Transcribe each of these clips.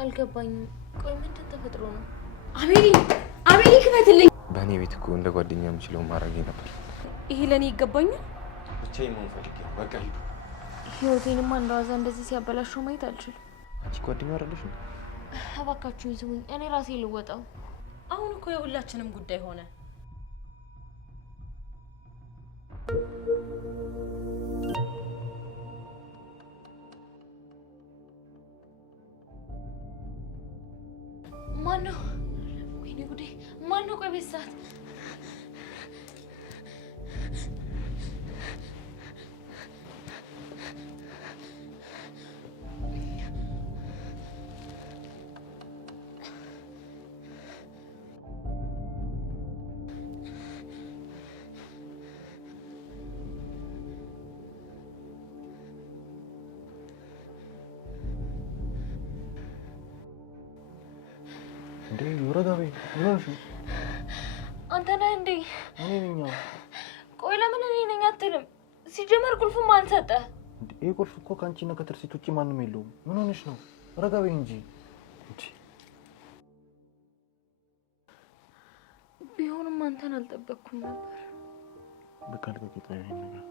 አልገባኝም። ቆይ ምንድን ተፈጥሮ ነው? አቤሊ ክፈትልኝ። በእኔ ቤት እኮ እንደ ጓደኛ የምችለው ማድረግ ነበር። ይሄ ለኔ ይገባኛል። ብቻዬን መሆን ፈልጌ ነው። በቃ ሂዱ። ህይወቴንማ እንደዋዛ እንደዚህ ሲያበላሸው ማየት አልችልም። አንቺ ጓደኛ አይደለሽ እንዴ? እባካችሁ ይስሙኝ፣ እኔ ራሴ ልወጣው። አሁን እኮ የሁላችንም ጉዳይ ሆነ። ማነው? ወይኔ ጉዴ! ማነው? ቆይ ቤት ሰዓት እንዴ ወረጋቤ ምንሽ አንተ ነህ እንዴ? እኔ ነኝ። ቆይ ለምን እኔ ነኝ አትልም? ሲጀመር ቁልፉን ማን ሰጠ? ይሄ ቁልፍ እኮ ካንቺና ከትርሲት ውጪ ማንም የለውም። ምን ሆነሽ ነው? ወረጋቤ እንጂ ቢሆንም አንተን አልጠበቅኩም ነበር። በቃ ልቀቂኝ ይሄን ነገር።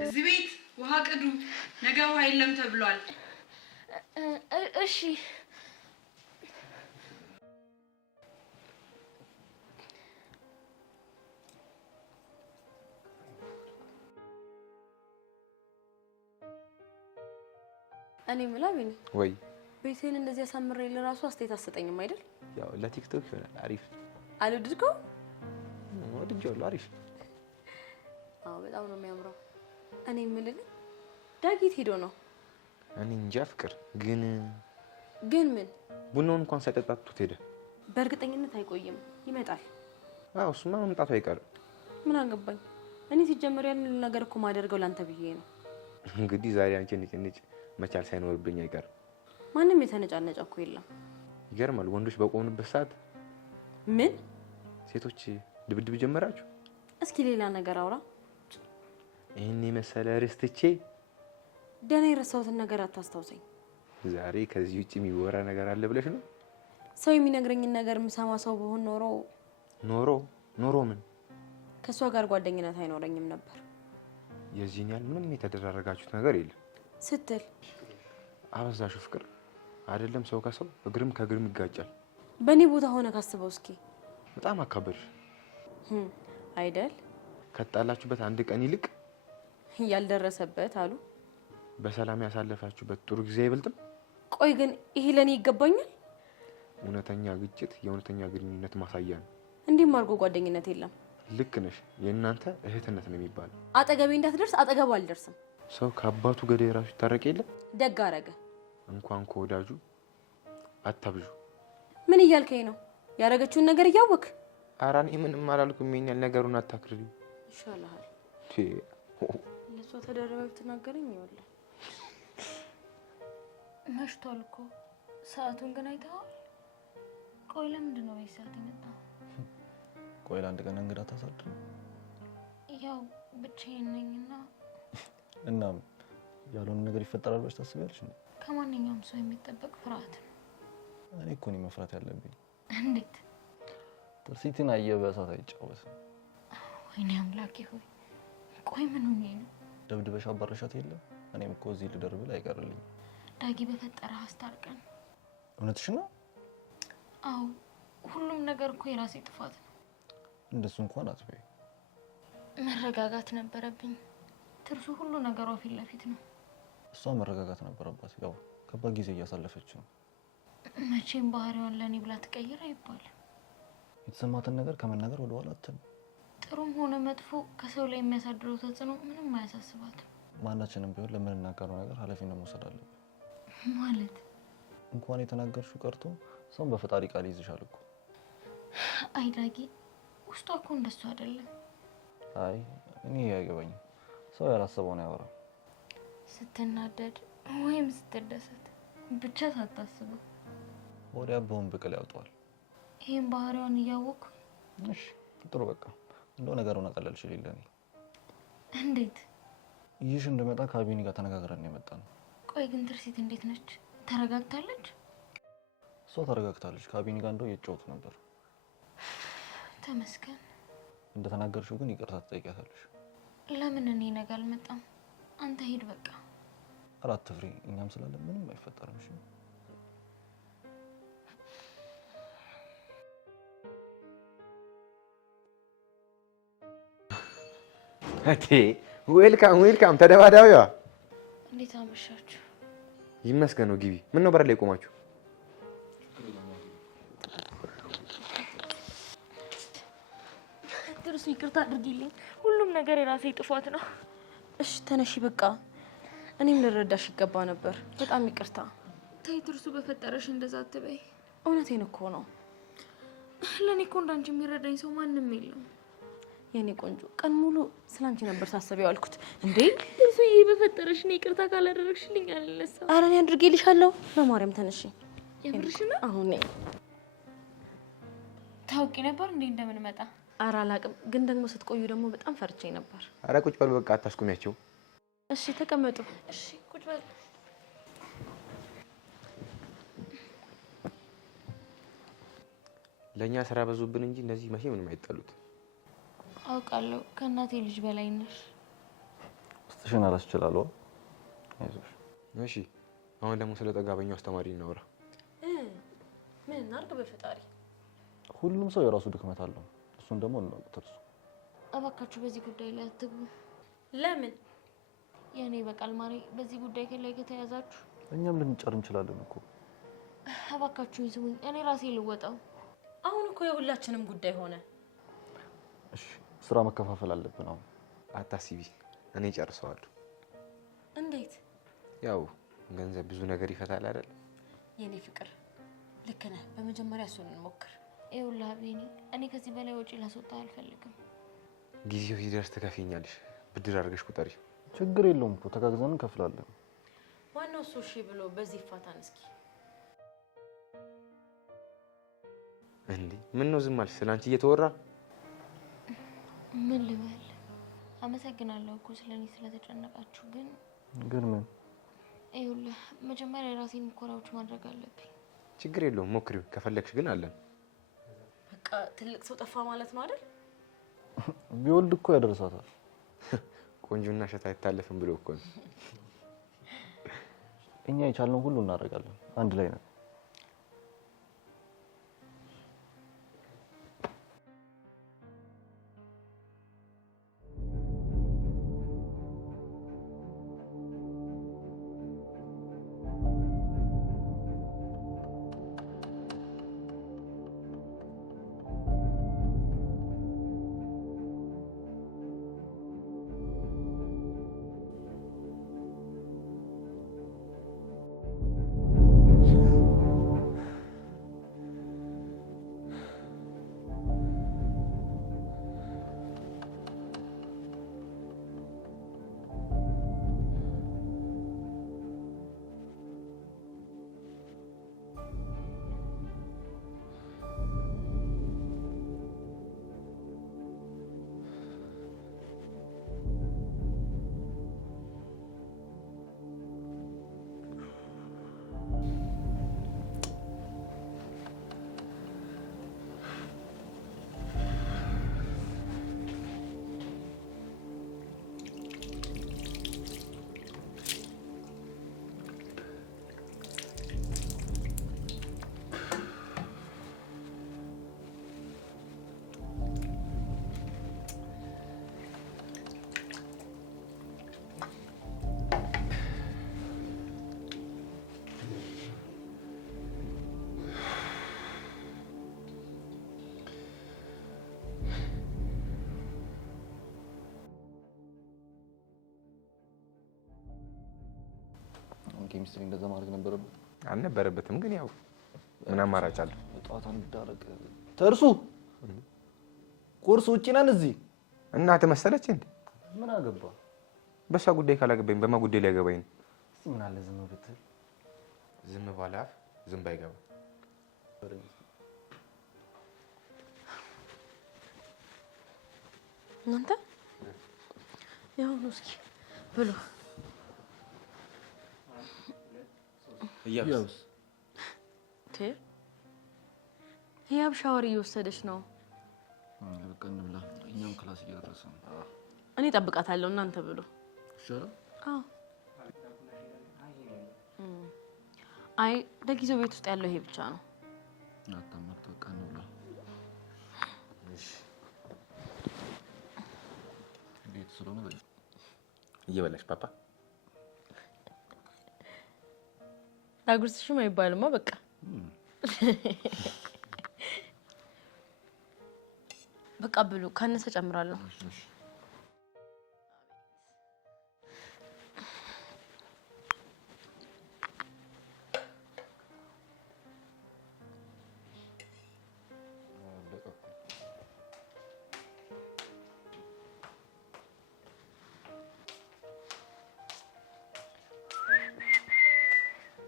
እዚህ ቤት ውሃ ቅዱ፣ ነገ ውሃ የለም ተብሏል። እሺ እኔ ምላቢኒ ወይ ቤቴን እንደዚህ አሳምሬ ለራሱ አስተያየት አሰጠኝም አይደል? ያው ለቲክቶክ ይሆናል። አሪፍ አልወደድከው? ወድጄዋለሁ። አሪፍ። አዎ በጣም ነው የሚያምረው። እኔ የምልህ ዳጊት ሄዶ ነው? እኔ እንጃ ፍቅር። ግን ምን ቡናውን እንኳን ሳይጠጣቱት ሄደ። በእርግጠኝነት አይቆይም፣ ይመጣል። አዎ እሱማ መምጣቱ አይቀርም። ምን አገባኝ? እኔ ሲጀመር ያንን ነገር እኮ ማደርገው ላንተ ብዬ ነው። እንግዲህ ዛሬ አንቺ ንጭ መቻል ሳይኖርብኝ አይቀርም። ማንም የተነጫነጨ እኮ የለም። ይገርማል። ወንዶች በቆሙበት ሰዓት ምን ሴቶች ድብድብ ጀመራችሁ? እስኪ ሌላ ነገር አውራ። ይሄን የመሰለ ርስትቼ ደህና የረሳሁትን ነገር አታስታውሰኝ። ዛሬ ከዚህ ውጪ የሚወራ ነገር አለ ብለሽ ነው? ሰው የሚነግረኝን ነገር የምሰማ ሰው በሆን ኖሮ ምን ከሷ ጋር ጓደኝነት አይኖረኝም ነበር። የዚህን ያህል ምንም የተደራረጋችሁት ነገር የለም ስትል አበዛሹ ፍቅር። አይደለም ሰው ከሰው እግርም ከእግርም ይጋጫል። በእኔ ቦታ ሆነ ካስበው እስኪ። በጣም አካበድሽ አይደል? ከጣላችሁበት አንድ ቀን ይልቅ ያልደረሰበት አሉ። በሰላም ያሳለፋችሁበት ጥሩ ጊዜ አይበልጥም? ቆይ ግን ይሄ ለኔ ይገባኛል? እውነተኛ ግጭት የእውነተኛ ግንኙነት ማሳያ ነው። እንዲህም አድርጎ ጓደኝነት የለም። ልክ ነሽ። የእናንተ እህትነት ነው የሚባለው። አጠገቤ እንዳትደርስ፣ አጠገቡ አልደርስም። ሰው ከአባቱ ገዳይ ራሱ ይታረቅ የለ? ደግ አረገ። እንኳን ከወዳጁ አታብዡ። ምን እያልከኝ ነው? ያረገችውን ነገር እያወክ? ኧረ እኔ ምንም አላልኩም። የኛል ነገሩን አታክርሪ ይሻልሃል። ለሷ ተደረበ ብትናገረኝ ይወላ። መሽቷል እኮ ሰዓቱን ግን አይተኸዋል? ቆይ ለምንድን ነው በዚህ ሰዓት የመጣው? ቆይ ለአንድ ቀን እንግዳ ታሳድር። ያው ብቻዬን ነኝና እናም ያልሆነ ነገር ይፈጠራል ብለሽ ታስቢያለሽ? ከማንኛውም ሰው የሚጠበቅ ፍርሃት ነው። እኔ እኮ ነኝ መፍራት ያለብኝ። እንዴት? ትርሲትን አየህ በእሳት አይጫወትም። ወይኔ አምላኬ ሆይ፣ ቆይ ምን ሆኜ ነው? ደብድበሽ አባረሻት የለም? እኔም እኮ እዚህ ልደርብል አይቀርልኝ። ዳጊ በፈጠረህ አስታርቀን። እውነትሽ ነው? አዎ ሁሉም ነገር እኮ የራሴ ጥፋት ነው። እንደሱ እንኳን አትበይ። መረጋጋት ነበረብኝ። ትርሱ ሁሉ ነገሯ ፊት ለፊት ነው። እሷ መረጋጋት ነበረባት። ያው ከባድ ጊዜ እያሳለፈች ነው። መቼም ባህሪዋን ለኔ ብላ ትቀይር አይባልም። የተሰማትን ነገር ከመናገር ወደ ኋላ አትልም። ጥሩም ሆነ መጥፎ ከሰው ላይ የሚያሳድረው ተጽዕኖ ምንም አያሳስባትም። ማናችንም ቢሆን ለምንናገረው ነገር ኃላፊነት መውሰድ አለብን። ማለት እንኳን የተናገርሽው ቀርቶ ሰውን በፈጣሪ ቃል ይዝሻል እኮ። አይ ዳጊ ውስጧ እኮ እንደሱ አይደለም። አይ እኔ ያገባኝም። ሰው ያላሰበውን ያወራል። ስትናደድ ወይም ስትደሰት ብቻ ሳታስበው ወዲያ በሆን ብቅል ያውጣዋል። ይሄን ባህሪዋን እያወቅኩ እሺ ጥሩ በቃ እንደው ነገሩን አቀለልሽልኝ ለኔ። እንዴት? ይሽ እንደመጣ ከአቢኒ ጋር ተነጋግረን የመጣ ነው። ቆይ ግን ትርሲት እንዴት ነች? ተረጋግታለች? እሷ ተረጋግታለች። ከአቢኒ ጋር እንደው እየተጫወቱ ነበር። ተመስገን። እንደተናገርሽው ግን ይቅርታ ትጠይቂያታለሽ። ለምን እኔ ነገ አልመጣም? አንተ ሂድ በቃ። አራት ፍሬ እኛም ስላለ ምንም አይፈጠርም። እሺ እቴ ዌልካም ተደባዳቢዋ። እንዴት አመሻችሁ? ይመስገን ነው። ግቢ። ምን ነው በር ላይ ቆማችሁ? ትርሱ ይቅርታ አድርጊልኝ። ሁሉም ነገር የራሴ ጥፋት ነው። እሺ ተነሺ በቃ። እኔም ልረዳሽ ይገባ ነበር። በጣም ይቅርታ። ተይ ትርሱ፣ በፈጠረሽ እንደዛ አትበይ። እውነቴን እኮ ነው። ለእኔ እኮ እንዳንቺ የሚረዳኝ ሰው ማንም የለም። የኔ ቆንጆ ቀን ሙሉ ስላንቺ ነበር ሳስበው ያልኩት። እንዴ ትርሱዬ፣ በፈጠረሽ እኔ ይቅርታ ካላደረግሽልኝ አልነሳም። ኧረ እኔ አድርጌልሻለሁ። በማርያም ተነሺ። የምርሽ ነው? አሁን ነኝ። ታውቂ ነበር እንዴ እንደምንመጣ? ኧረ አላቅም፣ ግን ደግሞ ስትቆዩ ደግሞ በጣም ፈርቼ ነበር። ኧረ ቁጭ በሉ በቃ፣ አታስቆሚያቸው። እሺ ተቀመጡ። እሺ ቁጭ በል። ለእኛ ስራ በዙብን እንጂ እነዚህ መቼ ምንም አይጠሉት። አውቃለሁ፣ ከእናቴ ልጅ በላይ ነሽ። ውስጥሽን አላስችላለሁ። አይዞሽ። እሺ አሁን ደግሞ ስለ ጠጋበኛው አስተማሪ እናውራ። ምን እናድርግ? በፈጣሪ ሁሉም ሰው የራሱ ድክመት አለው። እሱን ደግሞ እንወቅት። እባካችሁ በዚህ ጉዳይ ላይ አትግቡ። ለምን? የእኔ በቃል ማሪ፣ በዚህ ጉዳይ ላይ ከተያዛችሁ እኛም ልንጨር እንችላለን እኮ። እባካችሁኝ ስሙኝ፣ እኔ ራሴ ልወጣው። አሁን እኮ የሁላችንም ጉዳይ ሆነ። እሺ ስራ መከፋፈል አለብን። አሁን አታስቢ፣ እኔ ጨርሰዋለሁ። እንዴት? ያው ገንዘብ ብዙ ነገር ይፈታል አይደል? የኔ ፍቅር ልክ ነህ። በመጀመሪያ እሱን እንሞክር። ይኸውልህ አቤኔ፣ እኔ ከዚህ በላይ ወጪ ላስወጣ አልፈልግም። ጊዜው ሲደርስ ትከፍይኛለሽ። ብድር አድርገሽ ቁጠሪ። ችግር የለውም እኮ ተጋግዘን እንከፍላለን። ዋናው እሱ እሺ ብሎ በዚህ ፋታን እስኪ። እንዴ ምን ነው ዝም አልሽ? ስላንቺ እየተወራ ምን ልበል? አመሰግናለሁ እኮ ስለኔ ስለተጨነቃችሁ። ግን ምን? ይኸውልህ መጀመሪያ የራሴን ሙከራዎች ማድረግ አለብኝ። ችግር የለውም ሞክሪው። ከፈለግሽ ግን አለን። በቃ ትልቅ ሰው ጠፋ ማለት ነው አይደል? ቢወልድ እኮ ያደርሳታል። ቆንጆና እሸት አይታለፍም ብሎ እኮ ነው። እኛ የቻልነው ሁሉ እናደርጋለን። አንድ ላይ ነን። ኬሚስትሪ እንደዛ ማድረግ ነበረበት አልነበረበትም? ግን ያው ምን አማራጭ አለ? ጠዋት እንዳረግ ተርሱ ቁርስ ውጪ ነን እዚህ። እናት መሰለች እንዴ? ምን አገባ? በሷ ጉዳይ ካላገባኝ በማ ጉዳይ ላይ ያገባኝ? እስቲ ምን አለ ዝም ብትል። ዝም ባላፍ ዝም ባይገባ። እናንተ ያው ነው እስኪ ብሎ እያብስ ህያብ ሻወር እየወሰደች ነው። በቃ እንብላ፣ እኛም ክላስ እየደረሰ ነው። እኔ እጠብቃታለሁ እናንተ ብሎ ይሻላል። አዎ አይ ለጊዜው ቤት ውስጥ ያለው ይሄ ብቻ ነው። አታማርጥ፣ በቃ እንብላ። እሺ ቤት ስለሆነ በቃ እየበላሽ ፓፓ አጉርስሽም አይባልማ በቃ በቃ ብሉ። ካነሰ ጨምራለሁ።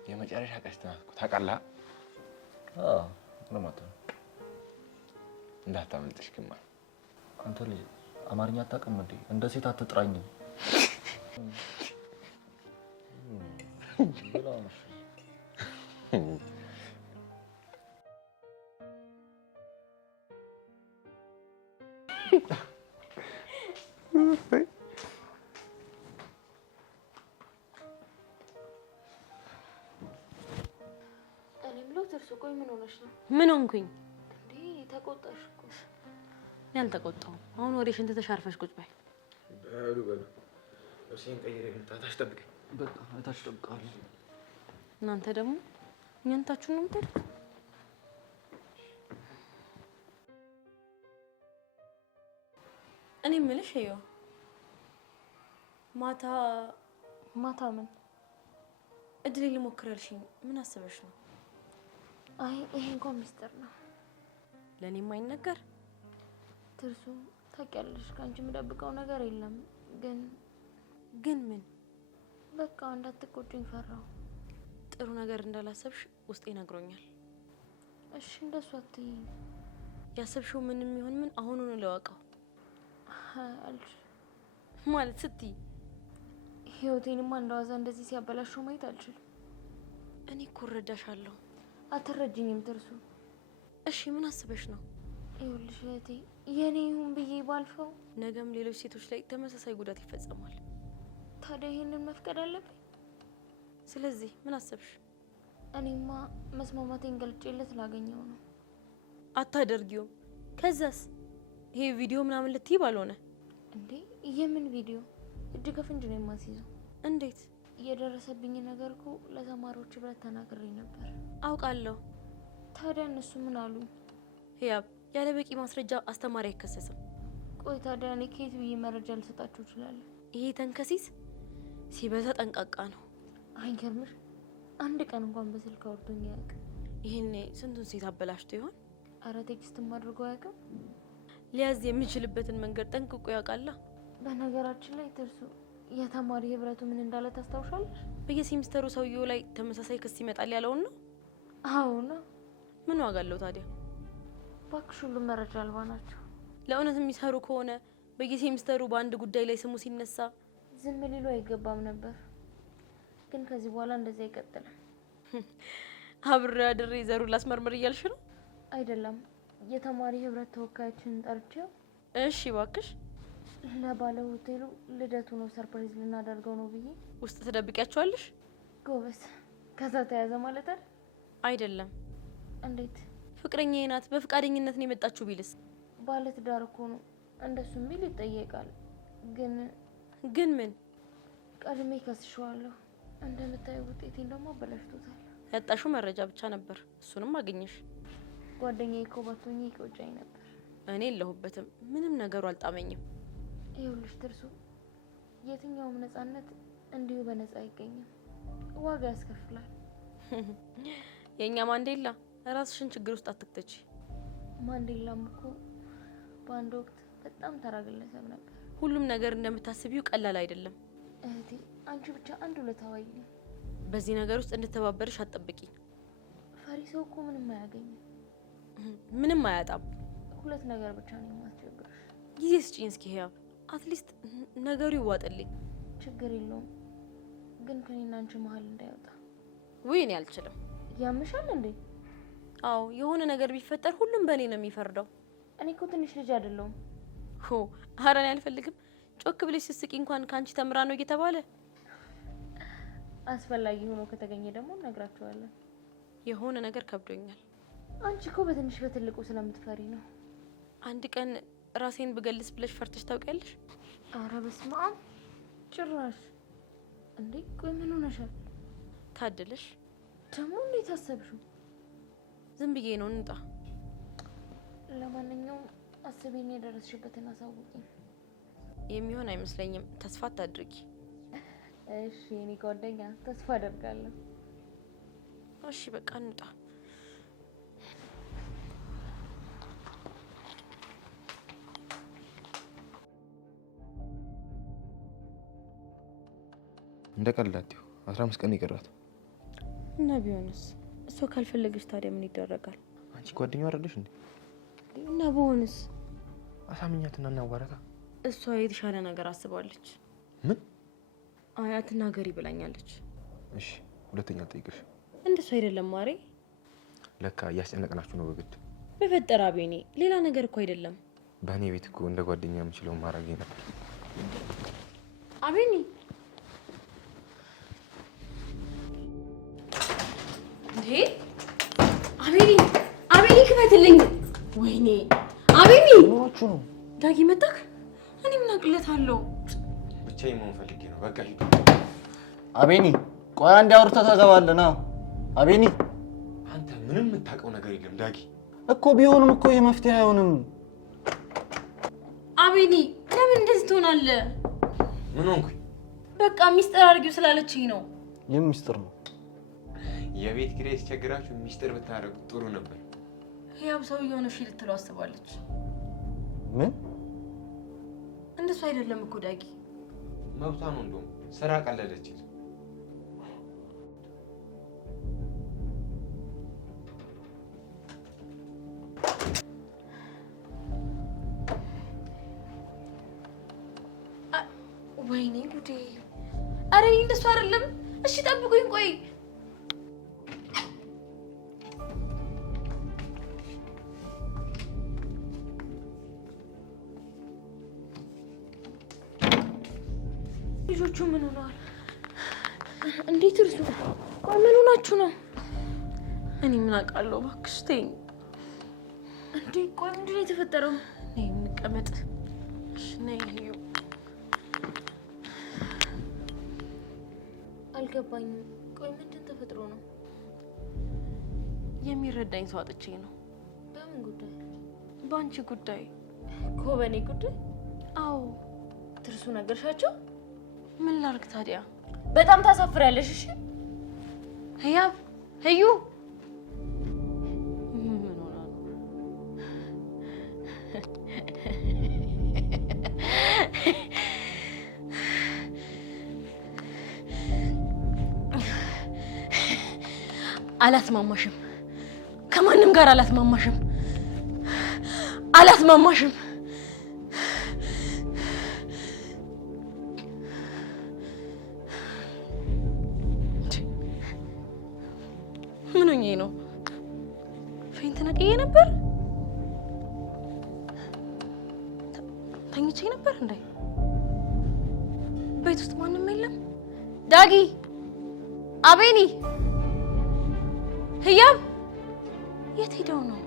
የመጨረሻ ቀስት ናት እኮ ታውቃለህ? ለማታ እንዳታመልጥሽ ግማ። አንተ ልጅ አማርኛ አታውቅም እንዴ? እንደ ሴት አትጥራኝ። ቆይ ምን ሆነሽ ነው? ምን ሆንኩኝ እንዴ? ተቆጣሽ እኮ። ያልተቆጣው አሁን ወሬሽን ተሻርፈሽ ቁጭ በይ። በሉ እሺን ቀይሬ ልምጣታሽ። ጠብቀኝ በቃ አይታች ጠብቃለሁ። እናንተ ደግሞ እኛንታችሁ ነው የምትል። እኔ የምልሽ ይኸው ማታ ምን እድሌ ልሞክራልሽኝ ምን አስበሽ ነው? አይ ይሄ እንኳን ሚስጥር ነው ለኔ የማይነገር። ትርሱ ታውቂያለሽ፣ ካንቺ የምደብቀው ነገር የለም። ግን ምን? በቃ እንዳትቆጪኝ ፈራው። ጥሩ ነገር እንዳላሰብሽ ውስጤ ነግሮኛል። እሺ እንደሱ አትይ። ያሰብሽው ምንም ይሁን ምን አሁኑን ለዋቀው አልሽ ማለት ስትይ ህይወቴንማ እንደዋዛ እንደዚህ ሲያበላሽው ማየት አልችልም። እኔ እኮ እረዳሻለሁ። አትረጅኝም ትርሱ። እሺ ምን አስበሽ ነው? ይኸውልሽ እህቴ የኔ ይሁን ብዬ ባልፈው ነገም ሌሎች ሴቶች ላይ ተመሳሳይ ጉዳት ይፈጸማል። ታዲያ ይሄንን መፍቀድ አለብኝ? ስለዚህ ምን አሰብሽ? እኔማ መስማማቴን ገልጬለት ላገኘው ነው። አታደርጊውም። ከዛስ ይሄ ቪዲዮ ምናምን ልትይ ባልሆነ እንዴ? የምን ቪዲዮ? እጅ ከፍንጅ ነው የማስይዘው። እንዴት? የደረሰብኝ ነገር እኮ ለተማሪዎች ህብረት ተናግሬ ነበር። አውቃለሁ። ታዲያ እነሱ ምን አሉኝ? ህያብ ያለ በቂ ማስረጃ አስተማሪ አይከሰስም። ቆይ ታዲያ እኔ ከየት ብዬ መረጃ ልሰጣችሁ እችላለሁ? ይሄ ተንከሲስ ሲበዛ ጠንቃቃ ነው። አይገርምሽ? አንድ ቀን እንኳን በስልክ አውርቶኝ አያውቅም። ይሄኔ ስንቱን ሴት አበላሽቶ ይሆን? አረ ቴክስትም አድርጎ አያውቅም። ሊያዝ የሚችልበትን መንገድ ጠንቅቆ ያውቃላ። በነገራችን ላይ ትርሱ የተማሪ ህብረቱ ምን እንዳለ ታስታውሻለሽ? በየሴሚስተሩ ሰውየው ላይ ተመሳሳይ ክስ ይመጣል ያለውን ነው። አዎና ምን ዋጋ አለው ታዲያ? እባክሽ ሁሉም መረጃ አልባ ናቸው። ለእውነት የሚሰሩ ከሆነ በየሴሚስተሩ በአንድ ጉዳይ ላይ ስሙ ሲነሳ ዝም ሊሉ አይገባም ነበር። ግን ከዚህ በኋላ እንደዚህ አይቀጥልም። አብሬ አድሬ ዘሩን ላስመርምር እያልሽ ነው? አይደለም፣ የተማሪ ህብረት ተወካዮችን ጠርቼው እሺ እባክሽ ለባለ ሆቴሉ ልደቱ ነው ሰርፕራይዝ ልናደርገው ነው ብዬ ውስጥ ትደብቂያቸዋለሽ? ጎበስ። ከዛ ተያዘ ማለት አይደለም። እንዴት? ፍቅረኛዬ ናት በፍቃደኝነት ነው የመጣችሁ ቢልስ? ባለ ትዳር እኮ ነው፣ እንደሱም ቢል ይጠየቃል። ግን ምን? ቀድሜ ከስሸዋለሁ። እንደምታዩ ውጤቴን ደግሞ አበላሽቶታል። ያጣሽው መረጃ ብቻ ነበር፣ እሱንም አገኘሽ። ጓደኛዬ እኮ ባትሆኚ ይቆጨኝ ነበር። እኔ የለሁበትም፣ ምንም ነገሩ አልጣመኝም። ይኸውልሽ ትርሱ፣ የትኛውም ነፃነት እንዲሁ በነፃ አይገኝም፣ ዋጋ ያስከፍላል። የእኛ ማንዴላ ራስሽን ችግር ውስጥ አትክተቺ። ማንዴላም እኮ በአንድ ወቅት በጣም ተራ ግለሰብ ነበር። ሁሉም ነገር እንደምታስቢው ቀላል አይደለም እህቴ። አንቺ ብቻ አንድ ሁለት አዋይኝ። በዚህ ነገር ውስጥ እንድተባበርሽ አትጠብቂኝ። ፈሪ ሰው እኮ ምንም አያገኝም። ምንም አያጣም። ሁለት ነገር ብቻ ነው የማስቸግርሽ። ጊዜ ስጪኝ እስኪ ህያብ፣ አትሊስት ነገሩ ይዋጥልኝ። ችግር የለውም ግን ከኔና አንቺ መሀል እንዳይወጣ። ውይ እኔ አልችልም። ያምሻል እንዴ? አዎ የሆነ ነገር ቢፈጠር ሁሉም በእኔ ነው የሚፈርደው። እኔ እኮ ትንሽ ልጅ አይደለሁም። ኧረ እኔ አልፈልግም። ጮክ ብለሽ ስትስቂ እንኳን ካንቺ ተምራ ነው እየተባለ። አስፈላጊ ሆኖ ከተገኘ ደግሞ እነግራቸዋለሁ። የሆነ ነገር ከብዶኛል። አንቺ እኮ በትንሽ በትልቁ ስለምትፈሪ ነው። አንድ ቀን ራሴን ብገልስ ብለሽ ፈርተሽ ታውቂያለሽ? ኧረ በስመ አብ ጭራሽ። እንዴ ቆይ ምን ሆነሻል? ታድለሽ ደግሞ እንዴት አሰብሽው? ዝም ብዬ ነው። እንጣ ለማንኛውም አስቤን የደረስሽበትን አሳውቂኝ። የሚሆን አይመስለኝም። ተስፋ አታድርጊ። እሺ እኔ ጓደኛ ተስፋ አደርጋለሁ። እሺ በቃ እንጣ። እንደ ቀላችሁ 15 ቀን ይቀራል። እና ቢሆንስ? እሷ ካልፈለገች ታዲያ ምን ይደረጋል? አንቺ ጓደኛው አይደለሽ እንዴ? እና በሆንስ? አሳምኛትና እናዋራታ። እሷ የተሻለ ነገር አስባለች። ምን? አያትና ገሪ ብላኛለች። እሺ ሁለተኛ ጠይቅሽ። እንደሱ አይደለም ማሬ። ለካ እያስጨነቅናችሁ ነው በግድ። በፈጠራ ቤኔ ሌላ ነገር እኮ አይደለም። በእኔ ቤት እኮ እንደ ጓደኛ የምችለው ማድረግ ነበር። አቤኒ እንዴ! አቤኒ አቤኒ ክፈትልኝ! ወይኔ አቤኒ! ምኖቹ ነው? ዳጊ መጣክ? እኔ ምን አቅለታለሁ? ብቻዬን መሆን ፈልጌ ነው። በቃ ሂዱ። አቤኒ ቆይ አንዴ አውርተህ ተገባለና። አቤኒ አንተ ምንም የምታውቀው ነገር የለም ዳጊ። እኮ ቢሆንም እኮ ይሄ መፍትሄ አይሆንም። አቤኒ ለምን እንደዚህ ትሆናለህ? ምን ሆንኩኝ? በቃ ሚስጥር አድርጊው ስላለችኝ ነው። ይሄ ሚስጥር ነው። የቤት ኪራይ ሲቸግራችሁ ሚስጥር ብታረጉ ጥሩ ነበር። ህያብ ሰውዬው ነው እሺ ልትለው አስባለች። ምን? እንደሱ አይደለም እኮ ዳጊ። መብቷ ነው። እንደውም ስራ ቀለለች። ወይኔ ጉዴ! አረ እኔ እንደሱ አይደለም። እሺ ጠብቁኝ ቆይ። ልጆቹ ምን ሆነዋል? እንዴት እርሱ? ቆይ ምን ሆናችሁ ነው? እኔ ምን አውቃለሁ? እባክሽ ተይኝ። እንዴ ቆይ ምንድን ነው የተፈጠረው? ነይ እንቀመጥ። እሺ ነይ። አልገባኝም። ቆይ ምንድን ተፈጥሮ ነው? የሚረዳኝ ሰው አጥቼ ነው። በምን ጉዳይ? በአንቺ ጉዳይ እኮ። በእኔ ጉዳይ? አዎ። ትርሱ ነገርሻቸው? ምን ላድርግ ታዲያ? በጣም ታሳፍሪያለሽ። እሺ ህያብ፣ ህዩ ምን ሆና ነው? አላስማማሽም። ከማንም ጋር አላስማማሽም። አላስማማሽም። ምን ሆኜ ነው? ፌንት ነቅዬ ነበር? ተኝቼ ነበር እንዴ? ቤት ውስጥ ማንም የለም? ዳጊ፣ አቤኒ፣ ህያብ የት ሄደው ነው?